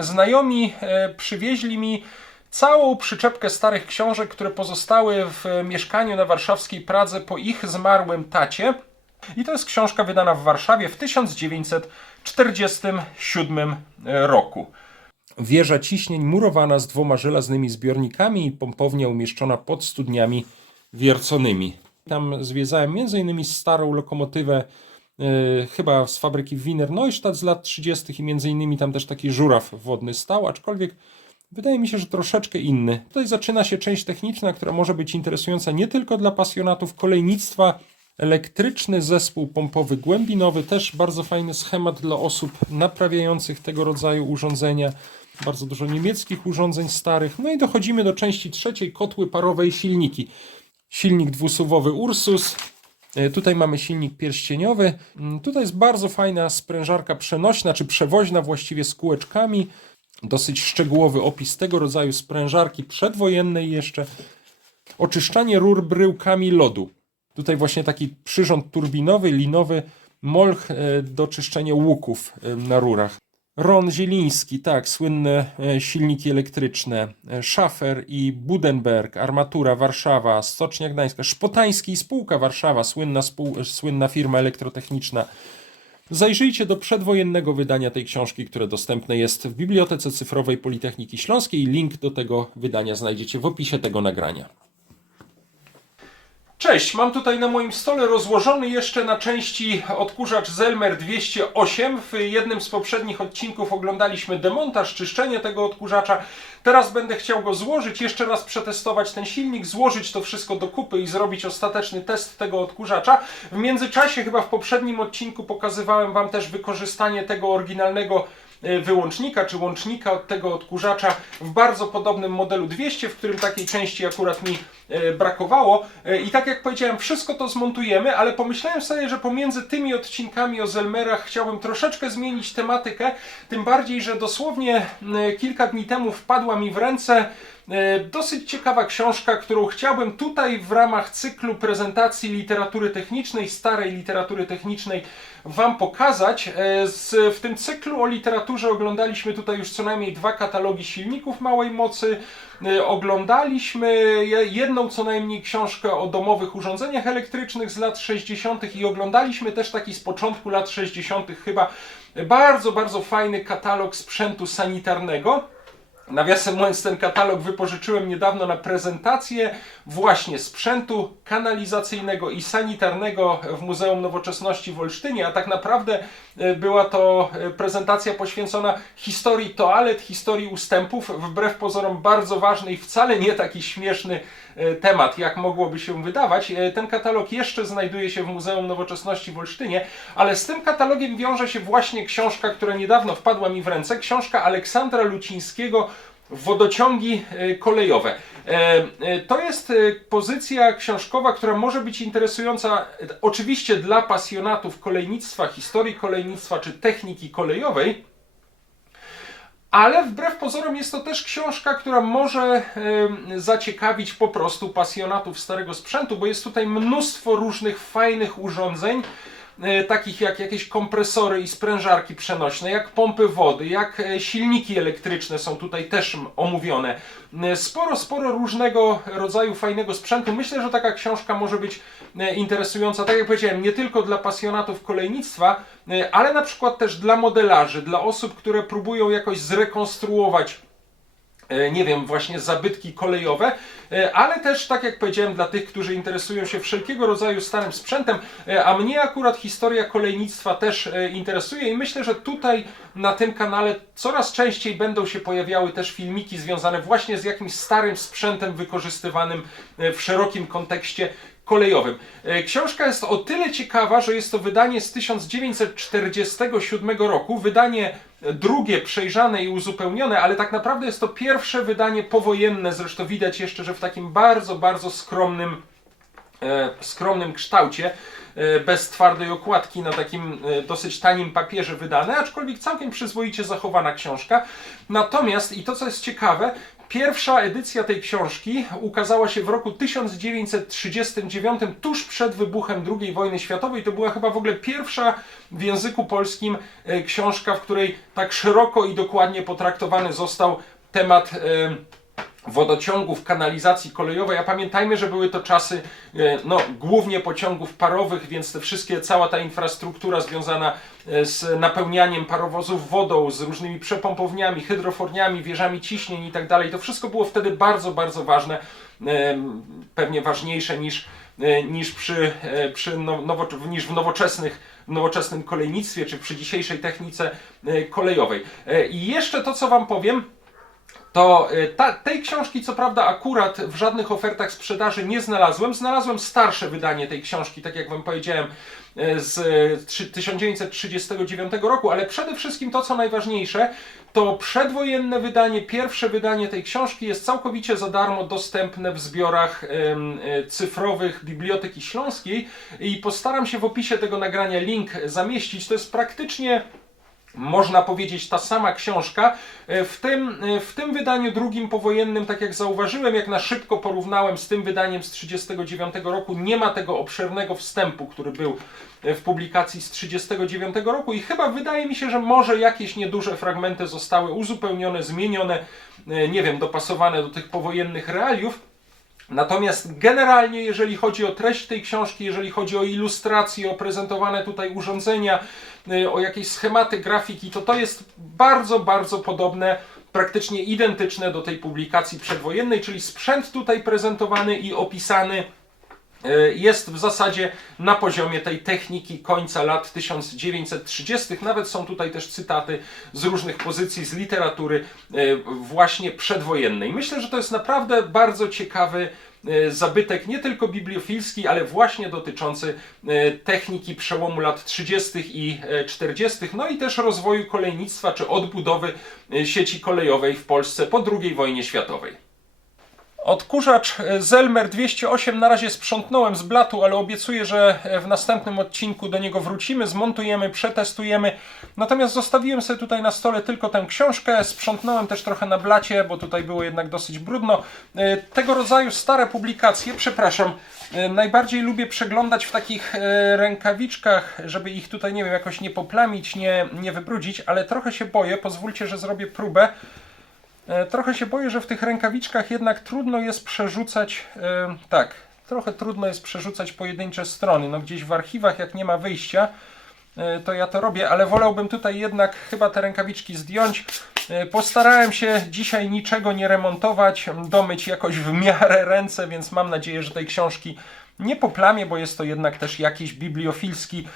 znajomi przywieźli mi całą przyczepkę starych książek, które pozostały w mieszkaniu na warszawskiej Pradze po ich zmarłym tacie. I to jest książka wydana w Warszawie w 1947 roku. Wieża ciśnień murowana z 2 żelaznymi zbiornikami i pompownia umieszczona pod studniami wierconymi. Tam zwiedzałem m.in. starą lokomotywę chyba z fabryki Wiener Neustadt z lat 30. i m.in. tam też taki żuraw wodny stał, aczkolwiek wydaje mi się, że troszeczkę inny. Tutaj zaczyna się część techniczna, która może być interesująca nie tylko dla pasjonatów kolejnictwa. Elektryczny zespół pompowy głębinowy, też bardzo fajny schemat dla osób naprawiających tego rodzaju urządzenia. Bardzo dużo niemieckich urządzeń starych. No i dochodzimy do części trzeciej, kotły parowe i silniki. Silnik dwusuwowy Ursus. Tutaj mamy silnik pierścieniowy. Tutaj jest bardzo fajna sprężarka przenośna, czy przewoźna właściwie z kółeczkami. Dosyć szczegółowy opis tego rodzaju sprężarki przedwojennej jeszcze. Oczyszczanie rur bryłkami lodu. Tutaj właśnie taki przyrząd turbinowy, linowy, molch do czyszczenia łuków na rurach. Ron Zieliński, tak, słynne silniki elektryczne. Schafer i Budenberg, armatura Warszawa, Stocznia Gdańska, Szpotański i spółka Warszawa, słynna firma elektrotechniczna. Zajrzyjcie do przedwojennego wydania tej książki, które dostępne jest w Bibliotece Cyfrowej Politechniki Śląskiej. Link do tego wydania znajdziecie w opisie tego nagrania. Cześć, mam tutaj na moim stole rozłożony jeszcze na części odkurzacz Zelmer 208. W jednym z poprzednich odcinków oglądaliśmy demontaż, czyszczenie tego odkurzacza. Teraz będę chciał go złożyć, jeszcze raz przetestować ten silnik, złożyć to wszystko do kupy i zrobić ostateczny test tego odkurzacza. W międzyczasie, chyba w poprzednim odcinku, pokazywałem Wam też wykorzystanie tego oryginalnego wyłącznika czy łącznika od tego odkurzacza w bardzo podobnym modelu 200, w którym takiej części akurat mi brakowało. I tak jak powiedziałem, wszystko to zmontujemy, ale pomyślałem sobie, że pomiędzy tymi odcinkami o Zelmerach chciałbym troszeczkę zmienić tematykę, tym bardziej, że dosłownie kilka dni temu wpadła mi w ręce dosyć ciekawa książka, którą chciałbym tutaj w ramach cyklu prezentacji literatury technicznej, starej literatury technicznej Wam pokazać. W tym cyklu o literaturze oglądaliśmy tutaj już co najmniej 2 katalogi silników małej mocy. Oglądaliśmy jedną co najmniej książkę o domowych urządzeniach elektrycznych z lat 60. i oglądaliśmy też taki z początku lat 60. chyba bardzo, bardzo fajny katalog sprzętu sanitarnego. Nawiasem mówiąc, ten katalog wypożyczyłem niedawno na prezentację właśnie sprzętu kanalizacyjnego i sanitarnego w Muzeum Nowoczesności w Olsztynie, a tak naprawdę była to prezentacja poświęcona historii toalet, historii ustępów, wbrew pozorom bardzo ważny i wcale nie taki śmieszny temat, jak mogłoby się wydawać. Ten katalog jeszcze znajduje się w Muzeum Nowoczesności w Olsztynie, ale z tym katalogiem wiąże się właśnie książka, która niedawno wpadła mi w ręce, książka Aleksandra Lucińskiego Wodociągi kolejowe. To jest pozycja książkowa, która może być interesująca oczywiście dla pasjonatów kolejnictwa, historii kolejnictwa czy techniki kolejowej, ale wbrew pozorom jest to też książka, która może zaciekawić po prostu pasjonatów starego sprzętu, bo jest tutaj mnóstwo różnych fajnych urządzeń, takich jak jakieś kompresory i sprężarki przenośne, jak pompy wody, jak silniki elektryczne są tutaj też omówione. Sporo różnego rodzaju fajnego sprzętu. Myślę, że taka książka może być interesująca, tak jak powiedziałem, nie tylko dla pasjonatów kolejnictwa, ale na przykład też dla modelarzy, dla osób, które próbują jakoś zrekonstruować, nie wiem, właśnie zabytki kolejowe, ale też, tak jak powiedziałem, dla tych, którzy interesują się wszelkiego rodzaju starym sprzętem, a mnie akurat historia kolejnictwa też interesuje i myślę, że tutaj na tym kanale coraz częściej będą się pojawiały też filmiki związane właśnie z jakimś starym sprzętem wykorzystywanym w szerokim kontekście kolejowym. Książka jest o tyle ciekawa, że jest to wydanie z 1947 roku, wydanie drugie, przejrzane i uzupełnione, ale tak naprawdę jest to pierwsze wydanie powojenne, zresztą widać jeszcze, że w takim bardzo, bardzo skromnym kształcie, bez twardej okładki, na takim dosyć tanim papierze wydane, aczkolwiek całkiem przyzwoicie zachowana książka. Natomiast, i to co jest ciekawe, Pierwsza edycja tej książki ukazała się w roku 1939, tuż przed wybuchem II wojny światowej. To była chyba w ogóle pierwsza w języku polskim książka, w której tak szeroko i dokładnie potraktowany został temat wodociągów, kanalizacji kolejowej, a pamiętajmy, że były to czasy głównie pociągów parowych, więc cała ta infrastruktura związana z napełnianiem parowozów wodą, z różnymi przepompowniami, hydroforniami, wieżami ciśnień i tak dalej, to wszystko było wtedy bardzo, bardzo ważne, pewnie ważniejsze niż w nowoczesnym kolejnictwie, czy przy dzisiejszej technice kolejowej. I jeszcze to, co Wam powiem, to tej książki co prawda akurat w żadnych ofertach sprzedaży nie znalazłem. Znalazłem starsze wydanie tej książki, tak jak Wam powiedziałem, z 1939 roku, ale przede wszystkim to, co najważniejsze, to przedwojenne wydanie, pierwsze wydanie tej książki jest całkowicie za darmo dostępne w zbiorach cyfrowych Biblioteki Śląskiej i postaram się w opisie tego nagrania link zamieścić. To jest praktycznie, można powiedzieć, ta sama książka. W tym wydaniu drugim powojennym, tak jak zauważyłem, jak na szybko porównałem z tym wydaniem z 1939 roku, nie ma tego obszernego wstępu, który był w publikacji z 1939 roku i chyba wydaje mi się, że może jakieś nieduże fragmenty zostały uzupełnione, zmienione, nie wiem, dopasowane do tych powojennych realiów. Natomiast generalnie, jeżeli chodzi o treść tej książki, jeżeli chodzi o ilustracje, o prezentowane tutaj urządzenia, o jakieś schematy, grafiki, to jest bardzo, bardzo podobne, praktycznie identyczne do tej publikacji przedwojennej, czyli sprzęt tutaj prezentowany i opisany jest w zasadzie na poziomie tej techniki końca lat 1930. Nawet są tutaj też cytaty z różnych pozycji z literatury właśnie przedwojennej. Myślę, że to jest naprawdę bardzo ciekawy zabytek, nie tylko bibliofilski, ale właśnie dotyczący techniki przełomu lat 30. i 40., no i też rozwoju kolejnictwa czy odbudowy sieci kolejowej w Polsce po II wojnie światowej. Odkurzacz Zelmer 208 na razie sprzątnąłem z blatu, ale obiecuję, że w następnym odcinku do niego wrócimy, zmontujemy, przetestujemy. Natomiast zostawiłem sobie tutaj na stole tylko tę książkę, sprzątnąłem też trochę na blacie, bo tutaj było jednak dosyć brudno. Tego rodzaju stare publikacje, przepraszam, najbardziej lubię przeglądać w takich rękawiczkach, żeby ich tutaj, nie wiem, jakoś nie poplamić, nie wybrudzić, ale trochę się boję, pozwólcie, że zrobię próbę. Trochę się boję, że w tych rękawiczkach jednak trudno jest przerzucać, trochę trudno jest przerzucać pojedyncze strony. No gdzieś w archiwach, jak nie ma wyjścia, to ja to robię, ale wolałbym tutaj jednak chyba te rękawiczki zdjąć. Postarałem się dzisiaj niczego nie remontować, domyć jakoś w miarę ręce, więc mam nadzieję, że tej książki nie poplamię, bo jest to jednak też jakiś bibliofilski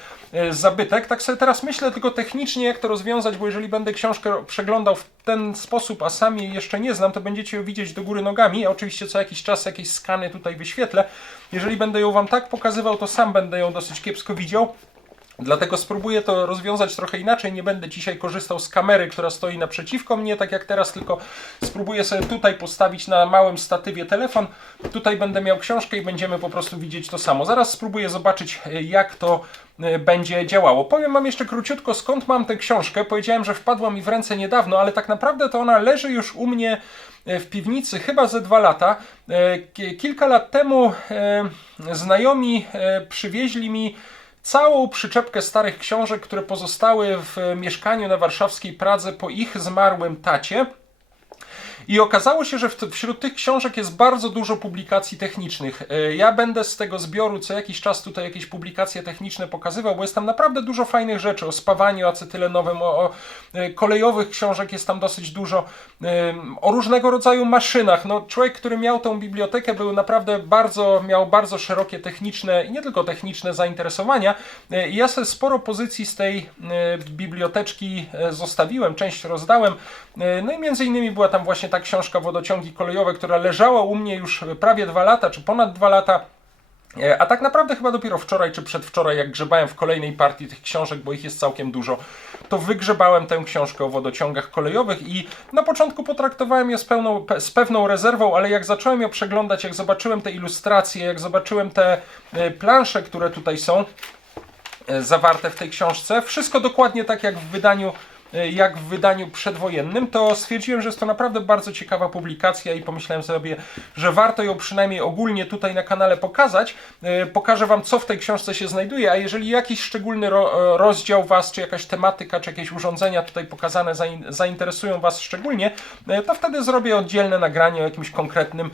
zabytek. Tak sobie teraz myślę tylko technicznie, jak to rozwiązać, bo jeżeli będę książkę przeglądał w ten sposób, a sam jej jeszcze nie znam, to będziecie ją widzieć do góry nogami. Ja oczywiście co jakiś czas jakieś skany tutaj wyświetlę. Jeżeli będę ją Wam tak pokazywał, to sam będę ją dosyć kiepsko widział. Dlatego spróbuję to rozwiązać trochę inaczej. Nie będę dzisiaj korzystał z kamery, która stoi naprzeciwko mnie, tak jak teraz, tylko spróbuję sobie tutaj postawić na małym statywie telefon. Tutaj będę miał książkę i będziemy po prostu widzieć to samo. Zaraz spróbuję zobaczyć, jak to będzie działało. Powiem Wam jeszcze króciutko, skąd mam tę książkę. Powiedziałem, że wpadła mi w ręce niedawno, ale tak naprawdę to ona leży już u mnie w piwnicy chyba ze 2 lata. Kilka lat temu znajomi przywieźli mi całą przyczepkę starych książek, które pozostały w mieszkaniu na warszawskiej Pradze po ich zmarłym tacie. I okazało się, że wśród tych książek jest bardzo dużo publikacji technicznych. Ja będę z tego zbioru co jakiś czas tutaj jakieś publikacje techniczne pokazywał, bo jest tam naprawdę dużo fajnych rzeczy o spawaniu acetylenowym, o kolejowych książek jest tam dosyć dużo, o różnego rodzaju maszynach. No, człowiek, który miał tą bibliotekę, był naprawdę miał bardzo szerokie techniczne i nie tylko techniczne zainteresowania. Ja sobie sporo pozycji z tej biblioteczki zostawiłem, część rozdałem. No i między innymi była tam właśnie ta książka Wodociągi kolejowe, która leżała u mnie już prawie 2 lata, czy ponad 2 lata. A tak naprawdę chyba dopiero wczoraj czy przedwczoraj, jak grzebałem w kolejnej partii tych książek, bo ich jest całkiem dużo, to wygrzebałem tę książkę o wodociągach kolejowych i na początku potraktowałem je z pewną rezerwą, ale jak zacząłem ją przeglądać, jak zobaczyłem te ilustracje, jak zobaczyłem te plansze, które tutaj są zawarte w tej książce, wszystko dokładnie tak jak w wydaniu jak w wydaniu przedwojennym, to stwierdziłem, że jest to naprawdę bardzo ciekawa publikacja i pomyślałem sobie, że warto ją przynajmniej ogólnie tutaj na kanale pokazać. Pokażę Wam, co w tej książce się znajduje, a jeżeli jakiś szczególny rozdział Was, czy jakaś tematyka, czy jakieś urządzenia tutaj pokazane zainteresują Was szczególnie, to wtedy zrobię oddzielne nagranie o jakimś konkretnym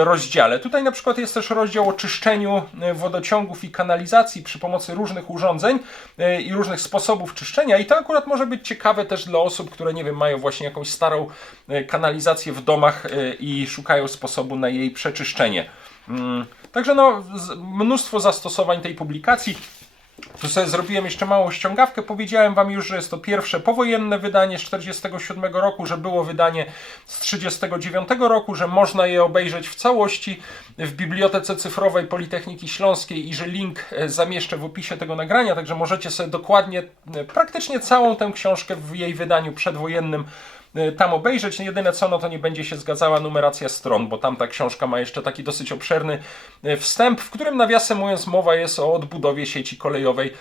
rozdziale. Tutaj na przykład jest też rozdział o czyszczeniu wodociągów i kanalizacji przy pomocy różnych urządzeń i różnych sposobów czyszczenia i to akurat może być ciekawe też dla osób, które nie wiem, mają właśnie jakąś starą kanalizację w domach i szukają sposobu na jej przeczyszczenie. Także no, mnóstwo zastosowań tej publikacji. Tu sobie zrobiłem jeszcze małą ściągawkę. Powiedziałem Wam już, że jest to pierwsze powojenne wydanie z 1947 roku, że było wydanie z 1939 roku, że można je obejrzeć w całości w Bibliotece Cyfrowej Politechniki Śląskiej i że link zamieszczę w opisie tego nagrania, także możecie sobie dokładnie, praktycznie całą tę książkę w jej wydaniu przedwojennym tam obejrzeć. Jedyne co, no to nie będzie się zgadzała numeracja stron, bo tamta książka ma jeszcze taki dosyć obszerny wstęp, w którym nawiasem mówiąc mowa jest o odbudowie sieci kolejowej,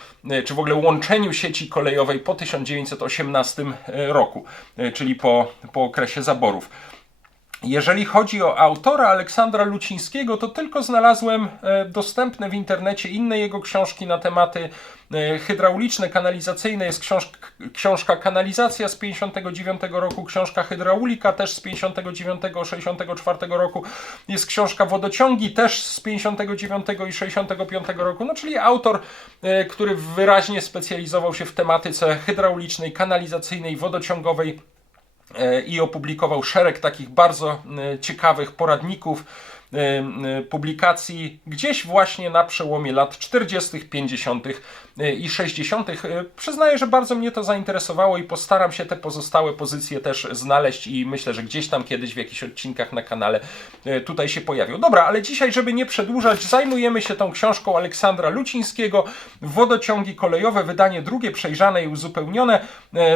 czy w ogóle łączeniu sieci kolejowej po 1918 roku, czyli po okresie zaborów. Jeżeli chodzi o autora Aleksandra Lucińskiego, to tylko znalazłem dostępne w internecie inne jego książki na tematy hydrauliczne, kanalizacyjne. Jest książka Kanalizacja z 59 roku, książka Hydraulika też z 59-64 roku. Jest książka Wodociągi też z 59 i 65 roku. No, czyli autor, który wyraźnie specjalizował się w tematyce hydraulicznej, kanalizacyjnej, wodociągowej i opublikował szereg takich bardzo ciekawych poradników, publikacji gdzieś właśnie na przełomie lat 40., 50. i 60. Przyznaję, że bardzo mnie to zainteresowało i postaram się te pozostałe pozycje też znaleźć i myślę, że gdzieś tam kiedyś w jakichś odcinkach na kanale tutaj się pojawią. Dobra, ale dzisiaj, żeby nie przedłużać, zajmujemy się tą książką Aleksandra Lucińskiego, Wodociągi kolejowe, wydanie drugie, przejrzane i uzupełnione.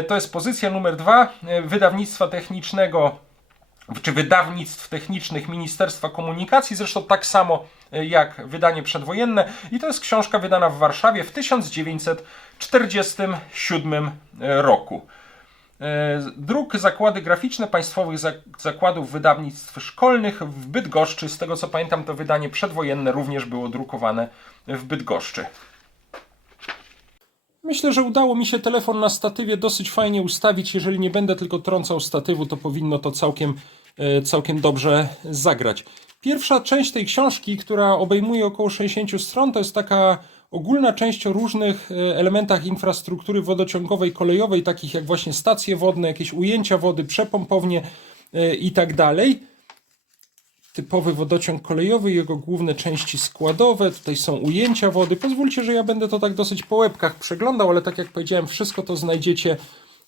To jest pozycja numer 2 wydawnictwa technicznego czy wydawnictw technicznych Ministerstwa Komunikacji, zresztą tak samo jak wydanie przedwojenne i to jest książka wydana w Warszawie w 1947 roku. Druk Zakłady Graficzne Państwowych Zakładów Wydawnictw Szkolnych w Bydgoszczy. Z tego co pamiętam, to wydanie przedwojenne również było drukowane w Bydgoszczy. Myślę, że udało mi się telefon na statywie dosyć fajnie ustawić. Jeżeli nie będę tylko trącał statywu, to powinno to całkiem dobrze zagrać. Pierwsza część tej książki, która obejmuje około 60 stron, to jest taka ogólna część o różnych elementach infrastruktury wodociągowej, kolejowej, takich jak właśnie stacje wodne, jakieś ujęcia wody, przepompownie i tak dalej. Typowy wodociąg kolejowy i jego główne części składowe. Tutaj są ujęcia wody. Pozwólcie, że ja będę to tak dosyć po łebkach przeglądał, ale tak jak powiedziałem, wszystko to znajdziecie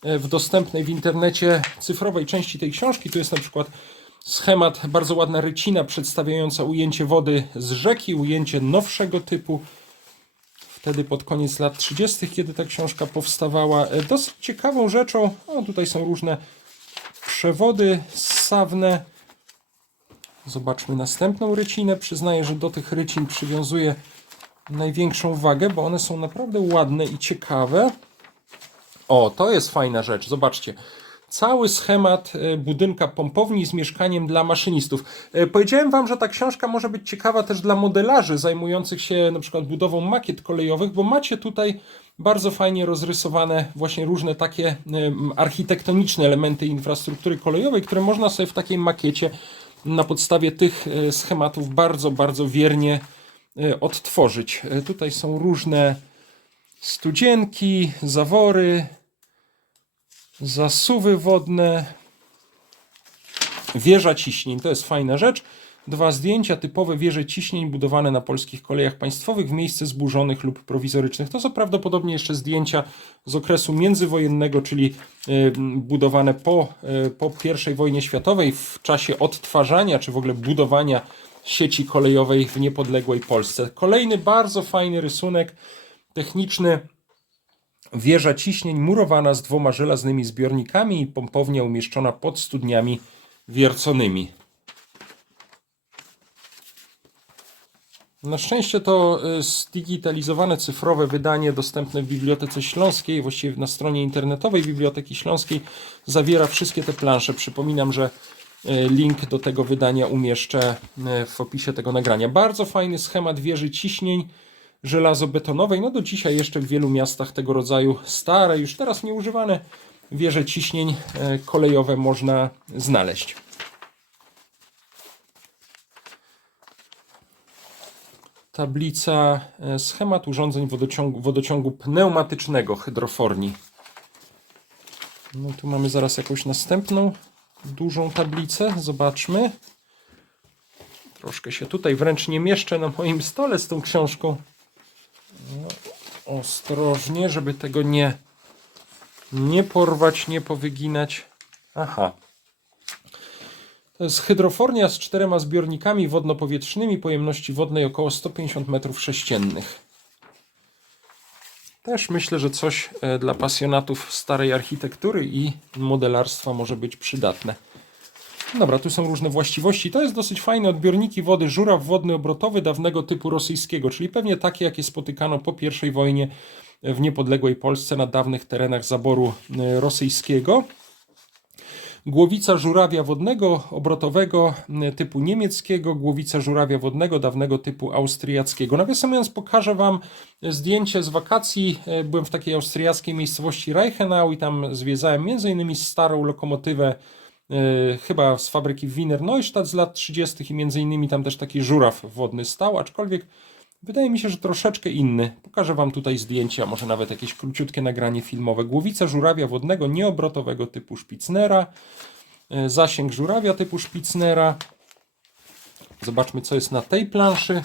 w dostępnej w internecie cyfrowej części tej książki. Tu jest na przykład schemat, bardzo ładna rycina przedstawiająca ujęcie wody z rzeki, ujęcie nowszego typu. Wtedy pod koniec lat 30., kiedy ta książka powstawała. Dosyć ciekawą rzeczą, tutaj są różne przewody ssawne. Zobaczmy następną rycinę. Przyznaję, że do tych rycin przywiązuję największą wagę, bo one są naprawdę ładne i ciekawe. O, to jest fajna rzecz. Zobaczcie. Cały schemat budynka pompowni z mieszkaniem dla maszynistów. Powiedziałem Wam, że ta książka może być ciekawa też dla modelarzy zajmujących się na przykład budową makiet kolejowych, bo macie tutaj bardzo fajnie rozrysowane właśnie różne takie architektoniczne elementy infrastruktury kolejowej, które można sobie w takiej makiecie na podstawie tych schematów bardzo, bardzo wiernie odtworzyć. Tutaj są różne studzienki, zawory, zasuwy wodne, wieża ciśnień. To jest fajna rzecz. 2 zdjęcia, typowe wieże ciśnień budowane na polskich kolejach państwowych w miejsce zburzonych lub prowizorycznych. To są prawdopodobnie jeszcze zdjęcia z okresu międzywojennego, czyli budowane po I wojnie światowej, w czasie odtwarzania, czy w ogóle budowania sieci kolejowej w niepodległej Polsce. Kolejny bardzo fajny rysunek techniczny. Wieża ciśnień murowana z 2 żelaznymi zbiornikami i pompownia umieszczona pod studniami wierconymi. Na szczęście to zdigitalizowane cyfrowe wydanie dostępne w Bibliotece Śląskiej, właściwie na stronie internetowej Biblioteki Śląskiej, zawiera wszystkie te plansze. Przypominam, że link do tego wydania umieszczę w opisie tego nagrania. Bardzo fajny schemat wieży ciśnień żelazobetonowej. No do dzisiaj jeszcze w wielu miastach tego rodzaju stare, już teraz nieużywane wieże ciśnień kolejowe można znaleźć. Tablica schemat urządzeń wodociągu pneumatycznego hydroforni. No tu mamy zaraz jakąś następną dużą tablicę. Zobaczmy. Troszkę się tutaj wręcz nie mieszczę na moim stole z tą książką. No, ostrożnie, żeby tego nie porwać, nie powyginać. Aha. To jest hydrofornia z 4 zbiornikami wodno-powietrznymi pojemności wodnej około 150 m3. Też myślę, że coś dla pasjonatów starej architektury i modelarstwa może być przydatne. Dobra, tu są różne właściwości. To jest dosyć fajne odbiorniki wody żuraw wodny obrotowy dawnego typu rosyjskiego, czyli pewnie takie, jakie spotykano po I wojnie w niepodległej Polsce na dawnych terenach zaboru rosyjskiego. Głowica żurawia wodnego obrotowego typu niemieckiego, głowica żurawia wodnego dawnego typu austriackiego. Nawiasem mówiąc, pokażę Wam zdjęcie z wakacji. Byłem w takiej austriackiej miejscowości Reichenau i tam zwiedzałem m.in. starą lokomotywę chyba z fabryki Wiener Neustadt z lat 30. i m.in. tam też taki żuraw wodny stał, aczkolwiek wydaje mi się, że troszeczkę inny. Pokażę Wam tutaj zdjęcia, może nawet jakieś króciutkie nagranie filmowe. Głowica żurawia wodnego nieobrotowego typu Spitznera. Zasięg żurawia typu Spitznera. Zobaczmy, co jest na tej planszy.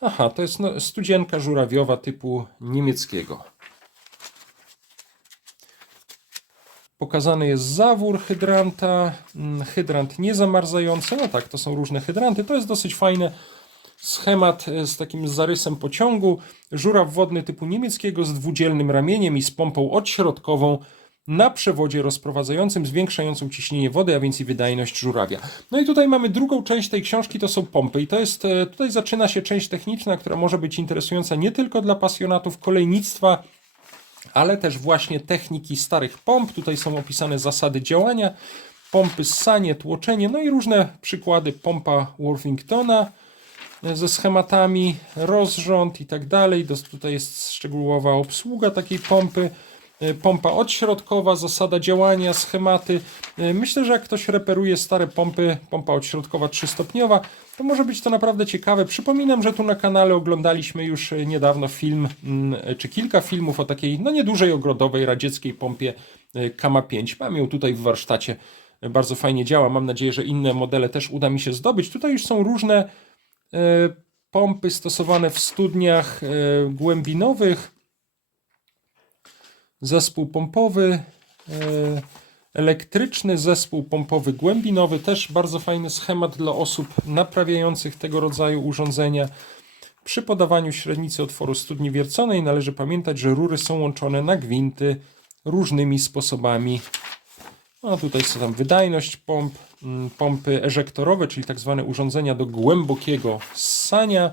Aha, to jest studzienka żurawiowa typu niemieckiego. Pokazany jest zawór hydranta, hydrant niezamarzający. No tak, to są różne hydranty. To jest dosyć fajne. Schemat z takim zarysem pociągu. Żuraw wodny typu niemieckiego z dwudzielnym ramieniem i z pompą odśrodkową na przewodzie rozprowadzającym, zwiększającą ciśnienie wody, a więc i wydajność żurawia. No i tutaj mamy drugą część tej książki, to są pompy. I to jest, tutaj zaczyna się część techniczna, która może być interesująca nie tylko dla pasjonatów kolejnictwa, ale też właśnie techniki starych pomp. Tutaj są opisane zasady działania, pompy, ssanie, tłoczenie, no i różne przykłady. Pompa Worthingtona ze schematami, rozrząd i tak dalej. Tutaj jest szczegółowa obsługa takiej pompy. Pompa odśrodkowa, zasada działania, schematy. Myślę, że jak ktoś reperuje stare pompy, pompa odśrodkowa 3-stopniowa, to może być to naprawdę ciekawe. Przypominam, że tu na kanale oglądaliśmy już niedawno film, czy kilka filmów o takiej no niedużej ogrodowej radzieckiej pompie Kama 5. Mam ją tutaj w warsztacie. Bardzo fajnie działa. Mam nadzieję, że inne modele też uda mi się zdobyć. Tutaj już są różne pompy stosowane w studniach głębinowych. Zespół pompowy, elektryczny, zespół pompowy głębinowy, też bardzo fajny schemat dla osób naprawiających tego rodzaju urządzenia. Przy podawaniu średnicy otworu studni wierconej należy pamiętać, że rury są łączone na gwinty różnymi sposobami. No tutaj są tam wydajność pomp, pompy eżektorowe, czyli tak zwane urządzenia do głębokiego ssania.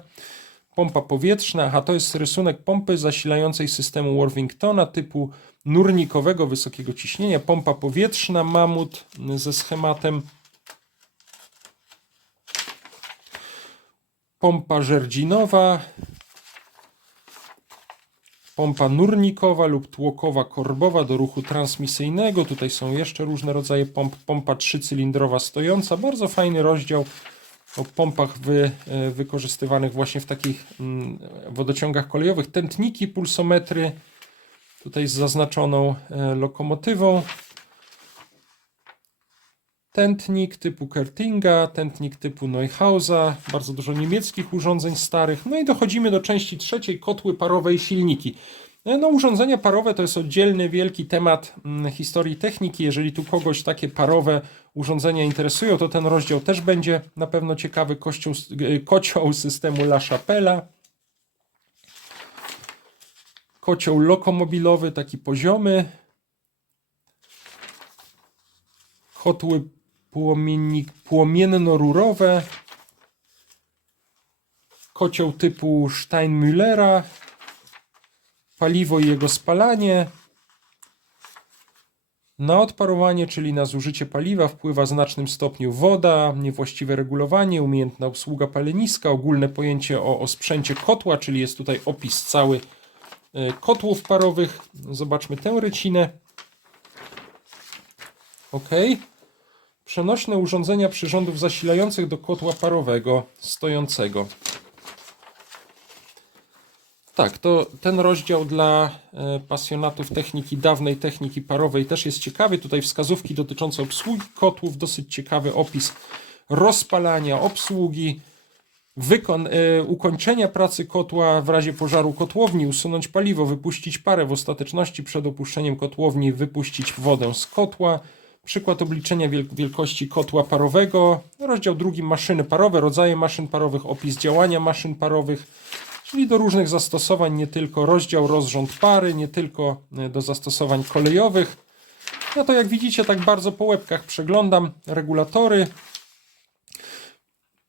Pompa powietrzna, aha, to jest rysunek pompy zasilającej systemu Worthingtona typu nurnikowego wysokiego ciśnienia. Pompa powietrzna, mamut ze schematem. Pompa żerdzinowa. Pompa nurnikowa lub tłokowa korbowa do ruchu transmisyjnego. Tutaj są jeszcze różne rodzaje pomp. Pompa trzycylindrowa stojąca. Bardzo fajny rozdział o pompach wykorzystywanych właśnie w takich wodociągach kolejowych. Tętniki, pulsometry, tutaj z zaznaczoną lokomotywą. Tętnik typu Kertinga, tętnik typu Neuhausa, bardzo dużo niemieckich urządzeń starych. No i dochodzimy do części trzeciej, kotły parowe i silniki. No, urządzenia parowe to jest oddzielny, wielki temat historii techniki. Jeżeli tu kogoś takie parowe urządzenia interesują, to ten rozdział też będzie na pewno ciekawy. Kocioł systemu La Chapelle. Kocioł lokomobilowy, taki poziomy. Kotły płomienno-rurowe. kocioł typu Steinmüllera, paliwo i jego spalanie. Na odparowanie, czyli na zużycie paliwa, wpływa w znacznym stopniu woda, niewłaściwe regulowanie, umiejętna obsługa paleniska, ogólne pojęcie o sprzęcie kotła, czyli jest tutaj opis cały kotłów parowych. Zobaczmy tę rycinę. OK. Przenośne urządzenia przyrządów zasilających do kotła parowego stojącego. Tak, to ten rozdział dla pasjonatów techniki, dawnej techniki parowej też jest ciekawy. Tutaj wskazówki dotyczące obsługi kotłów, dosyć ciekawy opis rozpalania, obsługi, ukończenia pracy kotła w razie pożaru kotłowni, usunąć paliwo, wypuścić parę, w ostateczności przed opuszczeniem kotłowni wypuścić wodę z kotła. Przykład obliczenia wielkości kotła parowego. Rozdział drugi maszyny parowe, rodzaje maszyn parowych, opis działania maszyn parowych, czyli do różnych zastosowań, nie tylko rozdział, rozrząd pary, nie tylko do zastosowań kolejowych. No to jak widzicie, tak bardzo po łebkach przeglądam regulatory,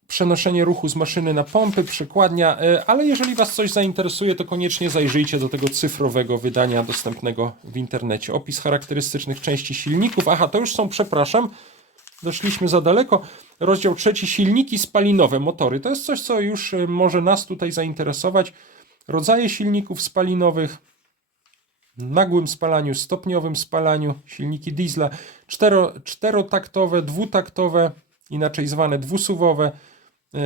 przenoszenie ruchu z maszyny na pompy, przekładnia, ale jeżeli Was coś zainteresuje, to koniecznie zajrzyjcie do tego cyfrowego wydania dostępnego w internecie. Opis charakterystycznych części silników. Aha, to już są, przepraszam, doszliśmy za daleko. Rozdział trzeci, silniki spalinowe, motory. To jest coś, co już może nas tutaj zainteresować. Rodzaje silników spalinowych, nagłym spalaniu, stopniowym spalaniu, silniki diesla, czterotaktowe, dwutaktowe, inaczej zwane dwusuwowe.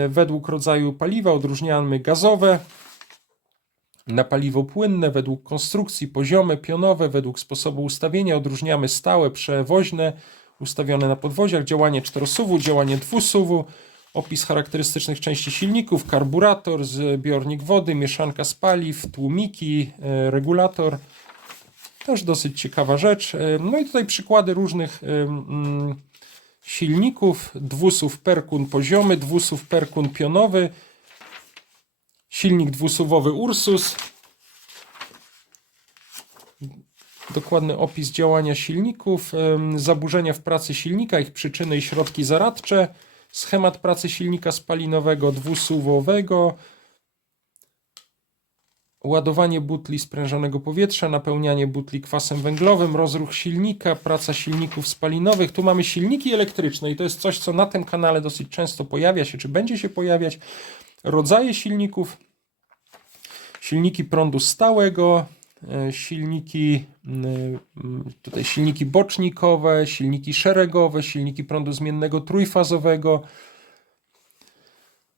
Według rodzaju paliwa odróżniamy gazowe, na paliwo płynne, według konstrukcji poziome, pionowe, według sposobu ustawienia odróżniamy stałe, przewoźne, ustawione na podwoziach, działanie czterosuwu, działanie dwusuwu, opis charakterystycznych części silników, karburator, zbiornik wody, mieszanka z paliw, tłumiki, regulator. Też dosyć ciekawa rzecz. No i tutaj przykłady różnych silników, dwusuw Perkun poziomy, dwusuw Perkun pionowy, silnik dwusuwowy Ursus, dokładny opis działania silników, zaburzenia w pracy silnika, ich przyczyny i środki zaradcze, schemat pracy silnika spalinowego dwusuwowego, ładowanie butli sprężonego powietrza, napełnianie butli kwasem węglowym, rozruch silnika, praca silników spalinowych. Tu mamy silniki elektryczne i to jest coś, co na tym kanale dosyć często pojawia się, czy będzie się pojawiać. Rodzaje silników, silniki prądu stałego, silniki, tutaj silniki bocznikowe, silniki szeregowe, silniki prądu zmiennego trójfazowego,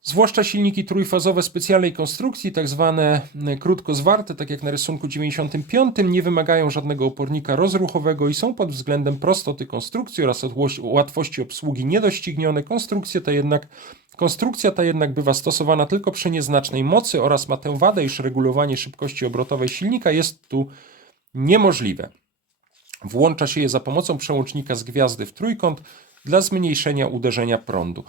zwłaszcza silniki trójfazowe specjalnej konstrukcji, tak zwane krótko zwarte, tak jak na rysunku 95, nie wymagają żadnego opornika rozruchowego i są pod względem prostoty konstrukcji oraz łatwości obsługi niedoścignione. Konstrukcja ta jednak bywa stosowana tylko przy nieznacznej mocy oraz ma tę wadę, iż regulowanie szybkości obrotowej silnika jest tu niemożliwe. Włącza się je za pomocą przełącznika z gwiazdy w trójkąt dla zmniejszenia uderzenia prądu.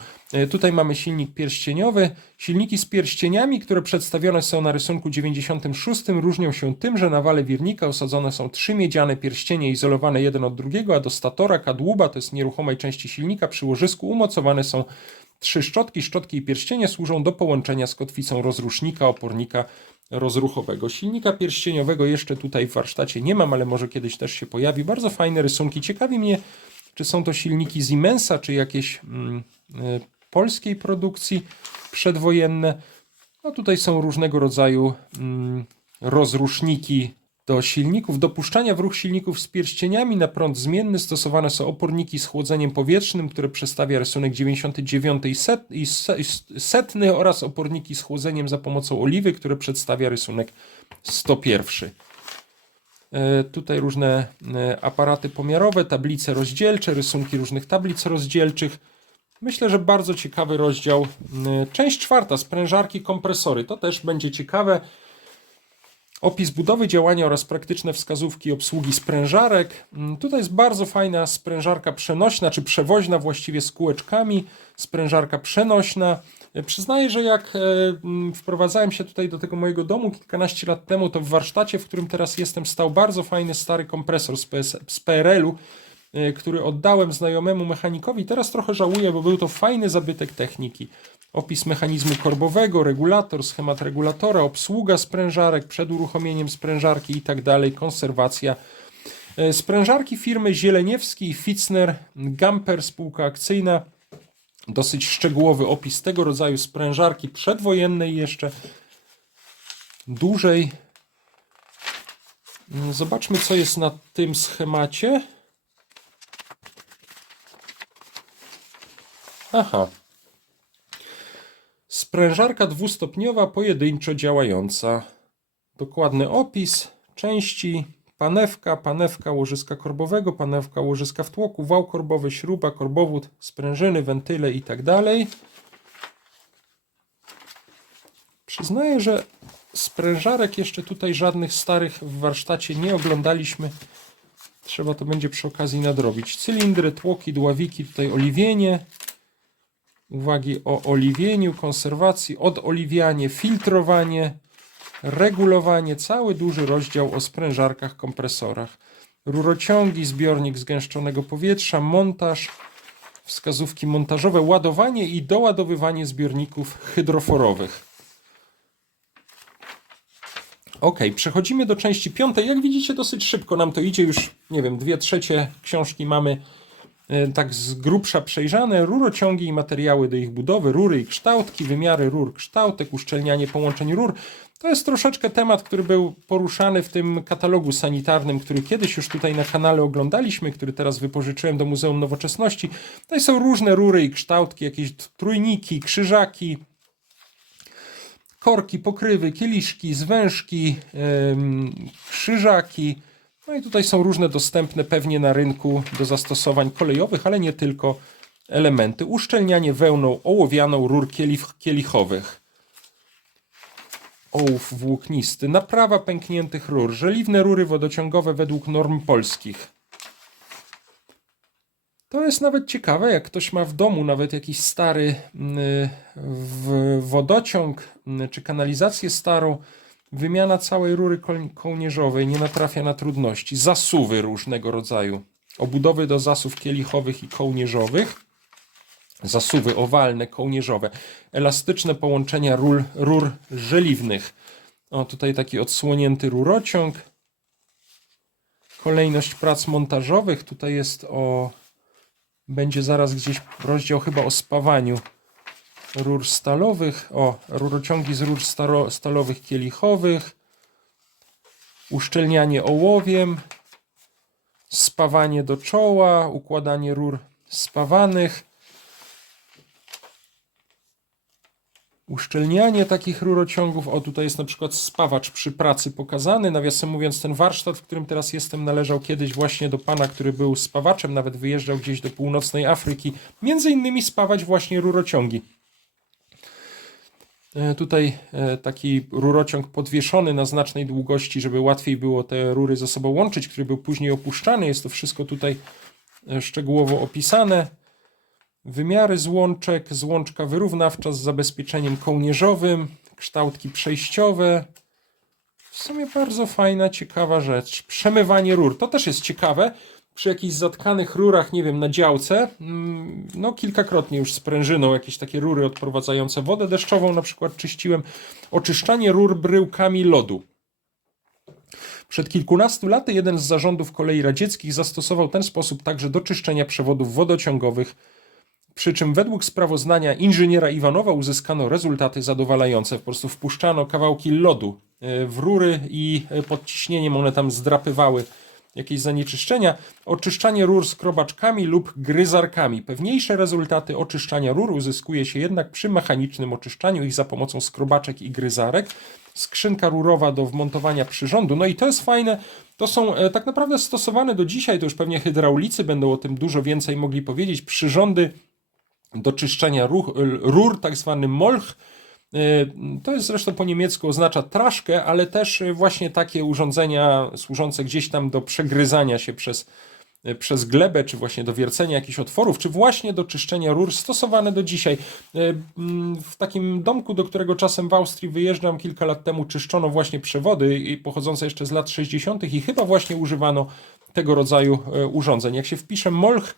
Tutaj mamy silnik pierścieniowy. Silniki z pierścieniami, które przedstawione są na rysunku 96, różnią się tym, że na wale wirnika osadzone są 3 miedziane pierścienie izolowane jeden od drugiego, a do statora, kadłuba, to jest nieruchomej części silnika, przy łożysku umocowane są 3 szczotki. Szczotki i pierścienie służą do połączenia z kotwicą rozrusznika, opornika rozruchowego. Silnika pierścieniowego jeszcze tutaj w warsztacie nie mam, ale może kiedyś też się pojawi. Bardzo fajne rysunki. Ciekawi mnie, czy są to silniki Siemensa, czy jakieś polskiej produkcji przedwojenne. No tutaj są różnego rodzaju rozruszniki do silników. Do puszczania w ruch silników z pierścieniami na prąd zmienny stosowane są oporniki z chłodzeniem powietrznym, które przedstawia rysunek 99 i setny oraz oporniki z chłodzeniem za pomocą oliwy, które przedstawia rysunek 101. Tutaj różne aparaty pomiarowe, tablice rozdzielcze, rysunki różnych tablic rozdzielczych. Myślę, że bardzo ciekawy rozdział. Część czwarta, sprężarki, kompresory. To też będzie ciekawe. Opis budowy, działania oraz praktyczne wskazówki obsługi sprężarek. Tutaj jest bardzo fajna sprężarka przenośna, czy przewoźna właściwie z kółeczkami. Sprężarka przenośna. Przyznaję, że jak wprowadzałem się tutaj do tego mojego domu kilkanaście lat temu, to w warsztacie, w którym teraz jestem, stał bardzo fajny stary kompresor z PRL-u, który oddałem znajomemu mechanikowi. Teraz trochę żałuję, bo był to fajny zabytek techniki. Opis mechanizmu korbowego, regulator, schemat regulatora, obsługa sprężarek przed uruchomieniem sprężarki i tak dalej, konserwacja. Sprężarki firmy Zieleniewski i Fitzner, Gamper, spółka akcyjna. Dosyć szczegółowy opis tego rodzaju sprężarki przedwojennej jeszcze, dużej. Zobaczmy, co jest na tym schemacie. Aha. Sprężarka dwustopniowa, pojedynczo działająca. Dokładny opis, części, panewka łożyska korbowego, panewka łożyska wtłoku, wał korbowy, śruba, korbowód, sprężyny, wentyle i tak dalej. Przyznaję, że sprężarek jeszcze tutaj żadnych starych w warsztacie nie oglądaliśmy. Trzeba to będzie przy okazji nadrobić. Cylindry, tłoki, dławiki, tutaj oliwienie. Uwagi o oliwieniu, konserwacji, odoliwianie, filtrowanie, regulowanie. Cały duży rozdział o sprężarkach, kompresorach. Rurociągi, zbiornik zgęszczonego powietrza, montaż, wskazówki montażowe, ładowanie i doładowywanie zbiorników hydroforowych. Ok, przechodzimy do części 5. Jak widzicie, dosyć szybko nam to idzie. Już, nie wiem, 2/3 książki mamy tak z grubsza przejrzane. Rurociągi i materiały do ich budowy, rury i kształtki, wymiary rur, kształtek, uszczelnianie połączeń rur. To jest troszeczkę temat, który był poruszany w tym katalogu sanitarnym, który kiedyś już tutaj na kanale oglądaliśmy, który teraz wypożyczyłem do Muzeum Nowoczesności. Tutaj są różne rury i kształtki, jakieś trójniki, krzyżaki, korki, pokrywy, kieliszki, zwężki, krzyżaki. No i tutaj są różne dostępne pewnie na rynku do zastosowań kolejowych, ale nie tylko elementy. Uszczelnianie wełną ołowianą rur kielichowych. Ołów włóknisty. Naprawa pękniętych rur. Żeliwne rury wodociągowe według norm polskich. To jest nawet ciekawe, jak ktoś ma w domu nawet jakiś stary wodociąg czy kanalizację starą, wymiana całej rury kołnierzowej nie natrafia na trudności. Zasuwy różnego rodzaju. Obudowy do zasuw kielichowych i kołnierzowych. Zasuwy owalne, kołnierzowe. Elastyczne połączenia rur żeliwnych. O, tutaj taki odsłonięty rurociąg. Kolejność prac montażowych. Tutaj jest będzie zaraz gdzieś rozdział chyba o spawaniu rur stalowych. O, rurociągi z rur stalowych kielichowych. Uszczelnianie ołowiem. Spawanie do czoła. Układanie rur spawanych. Uszczelnianie takich rurociągów. O, tutaj jest na przykład spawacz przy pracy pokazany. Nawiasem mówiąc, ten warsztat, w którym teraz jestem, należał kiedyś właśnie do pana, który był spawaczem, nawet wyjeżdżał gdzieś do północnej Afryki, między innymi spawać właśnie rurociągi. Tutaj taki rurociąg podwieszony na znacznej długości, żeby łatwiej było te rury ze sobą łączyć, który był później opuszczany. Jest to wszystko tutaj szczegółowo opisane. Wymiary złączek, złączka wyrównawcza z zabezpieczeniem kołnierzowym, kształtki przejściowe. W sumie bardzo fajna, ciekawa rzecz. Przemywanie rur, to też jest ciekawe. Przy jakichś zatkanych rurach, nie wiem, na działce, no kilkakrotnie już sprężyną jakieś takie rury odprowadzające wodę deszczową na przykład czyściłem. Oczyszczanie rur bryłkami lodu. Przed kilkunastu laty jeden z zarządów kolei radzieckich zastosował ten sposób także do czyszczenia przewodów wodociągowych, przy czym według sprawozdania inżyniera Iwanowa uzyskano rezultaty zadowalające. Po prostu wpuszczano kawałki lodu w rury i pod ciśnieniem one tam zdrapywały jakieś zanieczyszczenia. Oczyszczanie rur skrobaczkami lub gryzarkami. Pewniejsze rezultaty oczyszczania rur uzyskuje się jednak przy mechanicznym oczyszczaniu ich za pomocą skrobaczek i gryzarek. Skrzynka rurowa do wmontowania przyrządu. No i to jest fajne. To są tak naprawdę stosowane do dzisiaj, to już pewnie hydraulicy będą o tym dużo więcej mogli powiedzieć. Przyrządy do czyszczenia rur, tak zwany Molch. To jest zresztą po niemiecku oznacza traszkę, ale też właśnie takie urządzenia służące gdzieś tam do przegryzania się przez glebę, czy właśnie do wiercenia jakichś otworów, czy właśnie do czyszczenia rur, stosowane do dzisiaj. W takim domku, do którego czasem w Austrii wyjeżdżam, kilka lat temu czyszczono właśnie przewody pochodzące jeszcze z lat 60. i chyba właśnie używano tego rodzaju urządzeń. Jak się wpisze Molch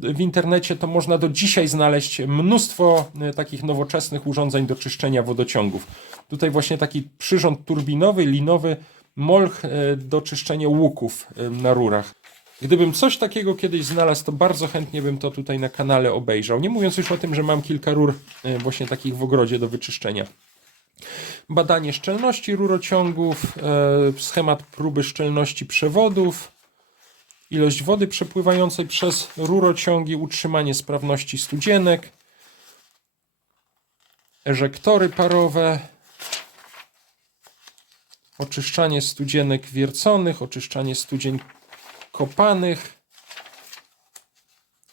w internecie, to można do dzisiaj znaleźć mnóstwo takich nowoczesnych urządzeń do czyszczenia wodociągów. Tutaj właśnie taki przyrząd turbinowy, linowy, molch do czyszczenia łuków na rurach. Gdybym coś takiego kiedyś znalazł, to bardzo chętnie bym to tutaj na kanale obejrzał. Nie mówiąc już o tym, że mam kilka rur właśnie takich w ogrodzie do wyczyszczenia. Badanie szczelności rurociągów, schemat próby szczelności przewodów, ilość wody przepływającej przez rurociągi, utrzymanie sprawności studzienek, eżektory parowe, oczyszczanie studzienek wierconych, oczyszczanie studzień kopanych,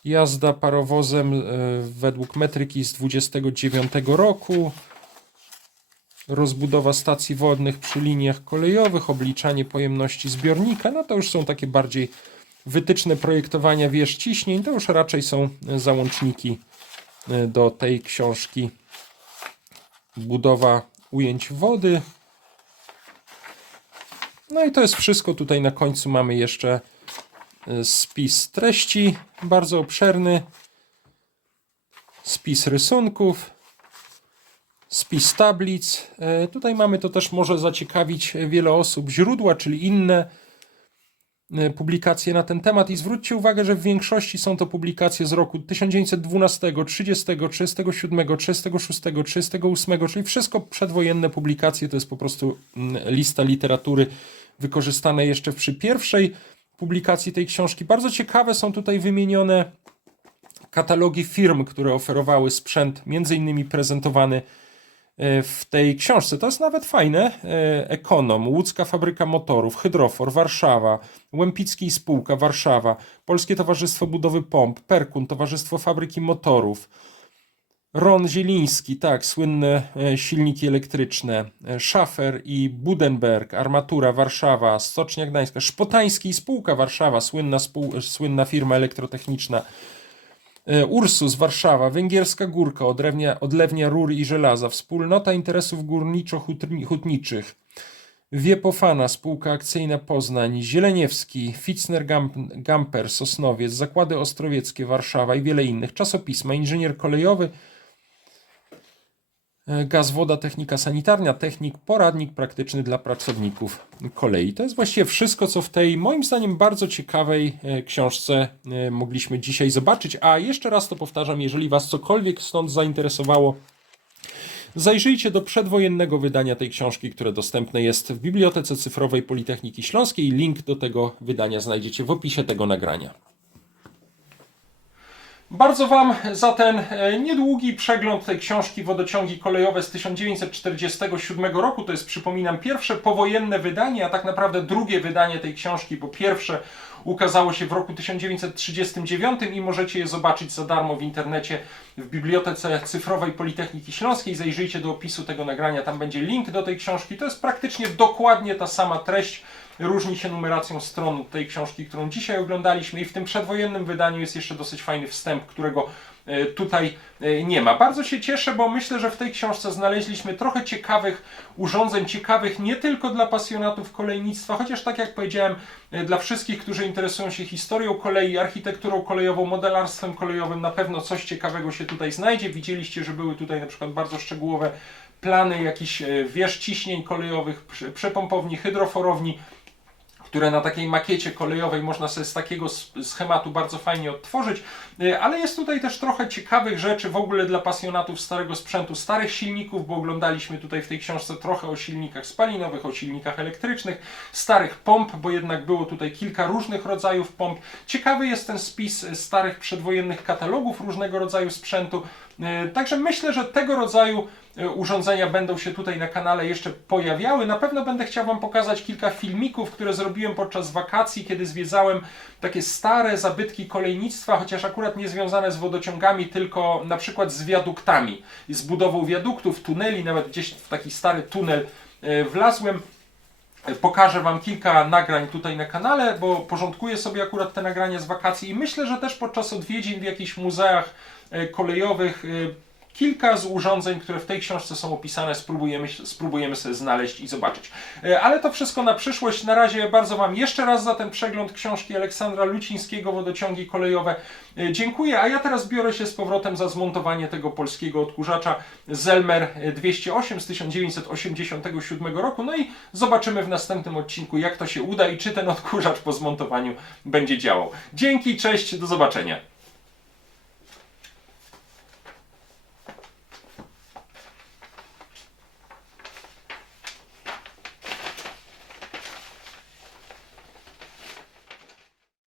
jazda parowozem według metryki z 29 roku, rozbudowa stacji wodnych przy liniach kolejowych, obliczanie pojemności zbiornika. No to już są takie bardziej wytyczne projektowania wież ciśnień, to już raczej są załączniki do tej książki. Budowa ujęć wody. No i to jest wszystko. Tutaj na końcu mamy jeszcze spis treści, bardzo obszerny, spis rysunków, spis tablic. Tutaj mamy, to też może zaciekawić wiele osób, źródła, czyli inne publikacje na ten temat i zwróćcie uwagę, że w większości są to publikacje z roku 1912, 30, 37, 36, 38, czyli wszystko przedwojenne publikacje, to jest po prostu lista literatury wykorzystane jeszcze przy pierwszej publikacji tej książki. Bardzo ciekawe są tutaj wymienione katalogi firm, które oferowały sprzęt, między innymi prezentowany w tej książce. To jest nawet fajne. Ekonom, Łódzka Fabryka Motorów, Hydrofor, Warszawa, Łempicki i Spółka, Warszawa, Polskie Towarzystwo Budowy Pomp, Perkun, Towarzystwo Fabryki Motorów, Ron Zieliński, tak, słynne silniki elektryczne, Schafer i Budenberg, Armatura, Warszawa, Stocznia Gdańska, Szpotański i Spółka, Warszawa, słynna firma elektrotechniczna, Ursus, Warszawa, Węgierska Górka, odlewnia rur i żelaza, Wspólnota Interesów Górniczo-Hutniczych, Wiepofana, Spółka Akcyjna Poznań, Zieleniewski, Fitzner Gamper, Sosnowiec, Zakłady Ostrowieckie, Warszawa i wiele innych. Czasopisma, Inżynier Kolejowy, Gaz, Woda, Technika Sanitarna, Technik, Poradnik Praktyczny dla Pracowników Kolei. To jest właściwie wszystko, co w tej, moim zdaniem, bardzo ciekawej książce mogliśmy dzisiaj zobaczyć. A jeszcze raz to powtarzam, jeżeli Was cokolwiek stąd zainteresowało, zajrzyjcie do przedwojennego wydania tej książki, które dostępne jest w Bibliotece Cyfrowej Politechniki Śląskiej. Link do tego wydania znajdziecie w opisie tego nagrania. Bardzo Wam za ten niedługi przegląd tej książki Wodociągi kolejowe z 1947 roku. To jest, przypominam, pierwsze powojenne wydanie, a tak naprawdę drugie wydanie tej książki, bo pierwsze ukazało się w roku 1939 i możecie je zobaczyć za darmo w internecie w Bibliotece Cyfrowej Politechniki Śląskiej. Zajrzyjcie do opisu tego nagrania, tam będzie link do tej książki. To jest praktycznie dokładnie ta sama treść. Różni się numeracją stron tej książki, którą dzisiaj oglądaliśmy, i w tym przedwojennym wydaniu jest jeszcze dosyć fajny wstęp, którego tutaj nie ma. Bardzo się cieszę, bo myślę, że w tej książce znaleźliśmy trochę ciekawych urządzeń, ciekawych nie tylko dla pasjonatów kolejnictwa, chociaż tak jak powiedziałem, dla wszystkich, którzy interesują się historią kolei, architekturą kolejową, modelarstwem kolejowym, na pewno coś ciekawego się tutaj znajdzie. Widzieliście, że były tutaj na przykład bardzo szczegółowe plany jakichś wież ciśnień kolejowych, przepompowni, hydroforowni, które na takiej makiecie kolejowej można sobie z takiego schematu bardzo fajnie odtworzyć, ale jest tutaj też trochę ciekawych rzeczy w ogóle dla pasjonatów starego sprzętu, starych silników, bo oglądaliśmy tutaj w tej książce trochę o silnikach spalinowych, o silnikach elektrycznych, starych pomp, bo jednak było tutaj kilka różnych rodzajów pomp. Ciekawy jest ten spis starych przedwojennych katalogów różnego rodzaju sprzętu, także myślę, że tego rodzaju urządzenia będą się tutaj na kanale jeszcze pojawiały. Na pewno będę chciał Wam pokazać kilka filmików, które zrobiłem podczas wakacji, kiedy zwiedzałem takie stare zabytki kolejnictwa, chociaż akurat nie związane z wodociągami, tylko na przykład z wiaduktami, z budową wiaduktów, tuneli, nawet gdzieś w taki stary tunel wlazłem. Pokażę Wam kilka nagrań tutaj na kanale, bo porządkuję sobie akurat te nagrania z wakacji i myślę, że też podczas odwiedzin w jakichś muzeach kolejowych kilka z urządzeń, które w tej książce są opisane, spróbujemy sobie znaleźć i zobaczyć. Ale to wszystko na przyszłość. Na razie bardzo Wam jeszcze raz za ten przegląd książki Aleksandra Lucińskiego Wodociągi kolejowe dziękuję, a ja teraz biorę się z powrotem za zmontowanie tego polskiego odkurzacza Zelmer 208 z 1987 roku. No i zobaczymy w następnym odcinku, jak to się uda i czy ten odkurzacz po zmontowaniu będzie działał. Dzięki, cześć, do zobaczenia.